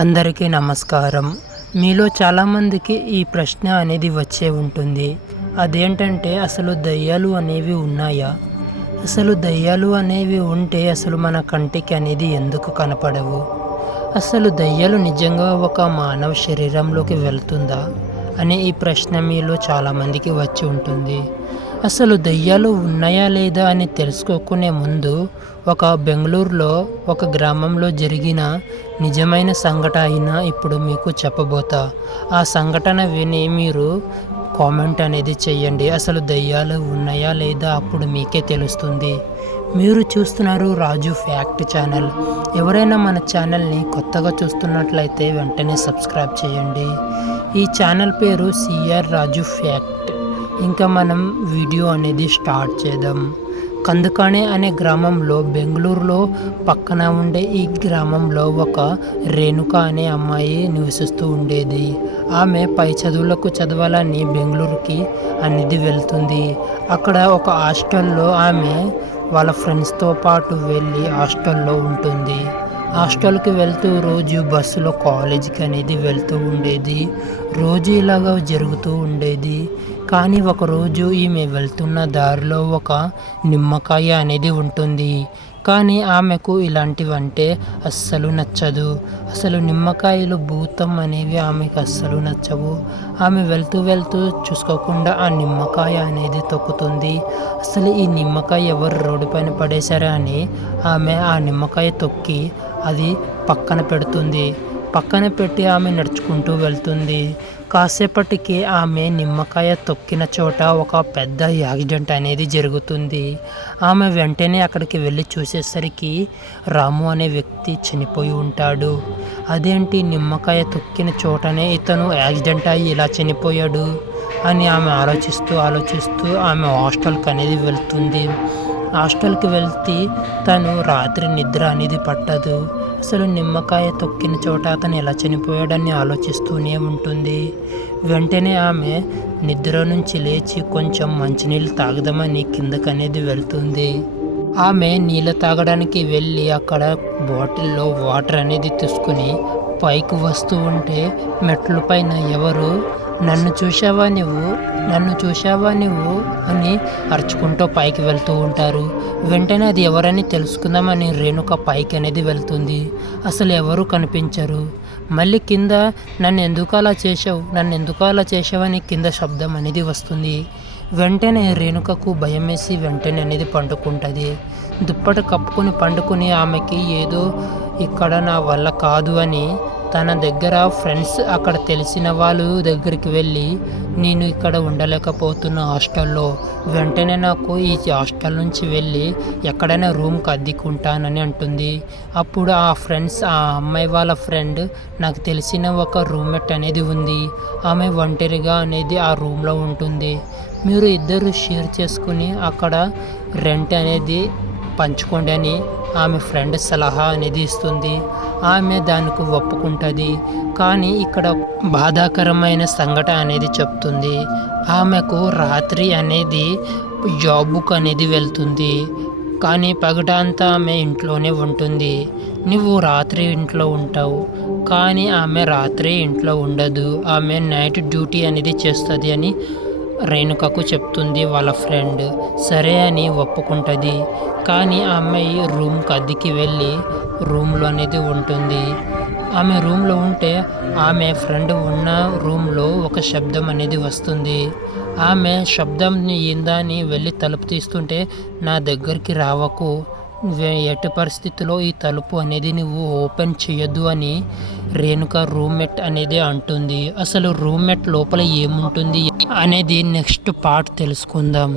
అందరికీ నమస్కారం. మీలో చాలామందికి ఈ ప్రశ్న అనేది వచ్చే ఉంటుంది. అదేంటంటే అసలు దయ్యాలు అనేవి ఉన్నాయా? అసలు దయ్యాలు అనేవి ఉంటే అసలు మన కంటికి అనేది ఎందుకు కనపడవు? అసలు దయ్యాలు నిజంగా ఒక మానవ శరీరంలోకి వెళ్తుందా అనే ఈ ప్రశ్న మీలో చాలామందికి వచ్చి ఉంటుంది. అసలు దయ్యాలు ఉన్నాయా లేదా అని తెలుసుకోకునే ముందు బెంగళూరులో ఒక గ్రామంలో జరిగిన నిజమైన సంఘటన ఇప్పుడు మీకు చెప్పబోతా. ఆ సంఘటన విని మీరు కామెంట్ అనేది చేయండి. అసలు దయ్యాలు ఉన్నాయా లేదా అప్పుడు మీకే తెలుస్తుంది. మీరు చూస్తున్నారు రాజు ఫ్యాక్ట్ ఛానల్. ఎవరైనా మన ఛానల్ని కొత్తగా చూస్తున్నట్లయితే వెంటనే సబ్స్క్రైబ్ చేయండి. ఈ ఛానల్ పేరు సిఆర్ రాజు ఫ్యాక్ట్. ఇంకా మనం వీడియో అనేది స్టార్ట్ చేద్దాం. కందుకాణే అనే గ్రామంలో బెంగళూరులో పక్కన ఉండే ఈ గ్రామంలో ఒక రేణుక అనే అమ్మాయి నివసిస్తూ ఉండేది. ఆమె పై చదువులకు చదవాలని బెంగళూరుకి అనేది వెళ్తుంది. అక్కడ ఒక హాస్టల్లో ఆమె వాళ్ళ ఫ్రెండ్స్తో పాటు వెళ్ళి హాస్టల్లో ఉంటుంది. హాస్టల్కి వెళ్తూ రోజు బస్సులో కాలేజీకి అనేది వెళ్తూ ఉండేది. రోజు ఇలాగ జరుగుతూ ఉండేది. కానీ ఒకరోజు ఈమె వెళ్తున్న దారిలో ఒక నిమ్మకాయ అనేది ఉంటుంది. కానీ ఆమెకు ఇలాంటివంటే అస్సలు నచ్చదు. అసలు నిమ్మకాయలు భూతం అనేవి ఆమెకు అస్సలు నచ్చవు. ఆమె వెళ్తూ వెళ్తూ చూసుకోకుండా ఆ నిమ్మకాయ అనేది తొక్కుతుంది. అసలు ఈ నిమ్మకాయ ఎవరు రోడ్డు పైన పడేశారా అని ఆమె ఆ నిమ్మకాయ తొక్కి అది పక్కన పెడుతుంది. పక్కన పెట్టి ఆమె నడుచుకుంటూ వెళ్తుంది. కాసేపటికి ఆమె నిమ్మకాయ తొక్కిన చోట ఒక పెద్ద యాక్సిడెంట్ అనేది జరుగుతుంది. ఆమె వెంటనే అక్కడికి వెళ్ళి చూసేసరికి రాము అనే వ్యక్తి చనిపోయి ఉంటాడు. అదేంటి, నిమ్మకాయ తొక్కిన చోటనే ఇతను యాక్సిడెంట్ అయ్యి ఇలా చనిపోయాడు అని ఆమె ఆలోచిస్తూ ఆమె హాస్టల్కి అనేది వెళ్తుంది. హాస్టల్కి వెళ్తే తను రాత్రి నిద్ర అనేది పట్టదు. అసలు నిమ్మకాయ తొక్కిన చోట అతను ఎలా చనిపోయాడని ఆలోచిస్తూనే ఉంటుంది. వెంటనే ఆమె నిద్ర నుంచి లేచి కొంచెం మంచినీళ్ళు తాగదామని కిందకు అనేది వెళ్తుంది. ఆమె నీళ్ళు తాగడానికి వెళ్ళి అక్కడ బాటిల్లో వాటర్ అనేది తీసుకుని పైకి వస్తూ ఉంటే మెట్ల పైన ఎవరు నన్ను చూశావా నువ్వు అని అరుచుకుంటూ పైకి వెళ్తూ ఉంటారు. వెంటనే అది ఎవరని తెలుసుకుందామని రేణుక పైకి అనేది వెళ్తుంది. అసలు ఎవరు కనిపించరు. మళ్ళీ కింద నన్ను ఎందుకు అలా చేసావు అని కింద శబ్దం అనేది వస్తుంది. వెంటనే రేణుకకు భయం వేసి వెంటనే అనేది పండుకుంటుంది. దుప్పటి కప్పుకొని పండుకొని ఆమెకి ఏదో ఇక్కడ నా వల్ల కాదు అని తన దగ్గర ఫ్రెండ్స్ అక్కడ తెలిసిన వాళ్ళు దగ్గరికి వెళ్ళి నేను ఇక్కడ ఉండలేకపోతున్న హాస్టల్లో, వెంటనే నాకు ఈ హాస్టల్ నుంచి వెళ్ళి ఎక్కడైనా రూమ్కి అద్దెకుంటానని అంటుంది. అప్పుడు ఆ అమ్మాయి వాళ్ళ ఫ్రెండ్ నాకు తెలిసిన ఒక రూమ్మేట్ అనేది ఉంది. ఆమె ఒంటరిగా అనేది ఆ రూమ్లో ఉంటుంది. మీరు ఇద్దరు షేర్ చేసుకుని అక్కడ రెంట్ అనేది పంచుకోండి అని ఆమె ఫ్రెండ్ సలహా అనేది ఇస్తుంది. ఆమె దానికి ఒప్పుకుంటుంది. కానీ ఇక్కడ బాధాకరమైన సంఘటన అనేది చెప్తుంది. ఆమెకు రాత్రి అనేది జాబుకు అనేది వెళ్తుంది. కానీ పగటంతా ఆమె ఇంట్లోనే ఉంటుంది. నువ్వు రాత్రి ఇంట్లో ఉంటావు, కానీ ఆమె రాత్రి ఇంట్లో ఉండదు. ఆమె నైట్ డ్యూటీ అనేది చేస్తుంది అని రేణుకకు చెప్తుంది వాళ్ళ ఫ్రెండ్. సరే అని ఒప్పుకుంటుంది. కానీ ఆ అమ్మాయి రూమ్కి అద్దెకి వెళ్ళి రూమ్లో అనేది ఉంటుంది. ఆమె రూమ్లో ఉంటే ఆమె ఫ్రెండ్ ఉన్న రూమ్లో ఒక శబ్దం అనేది వస్తుంది. ఆమె శబ్దంని ఏందని వెళ్ళి తలుపు తీస్తుంటే నా దగ్గరికి రావకు, ఎట్టి పరిస్థితిలో ఈ తలుపు అనేది నువ్వు ఓపెన్ చేయొద్దు అని రేణుక రూమ్మేట్ అనేది అంటుంది. అసలు రూమ్మేట్ లోపల ఏముంటుంది అనేది నెక్స్ట్ పార్ట్ తెలుసుకుందాం.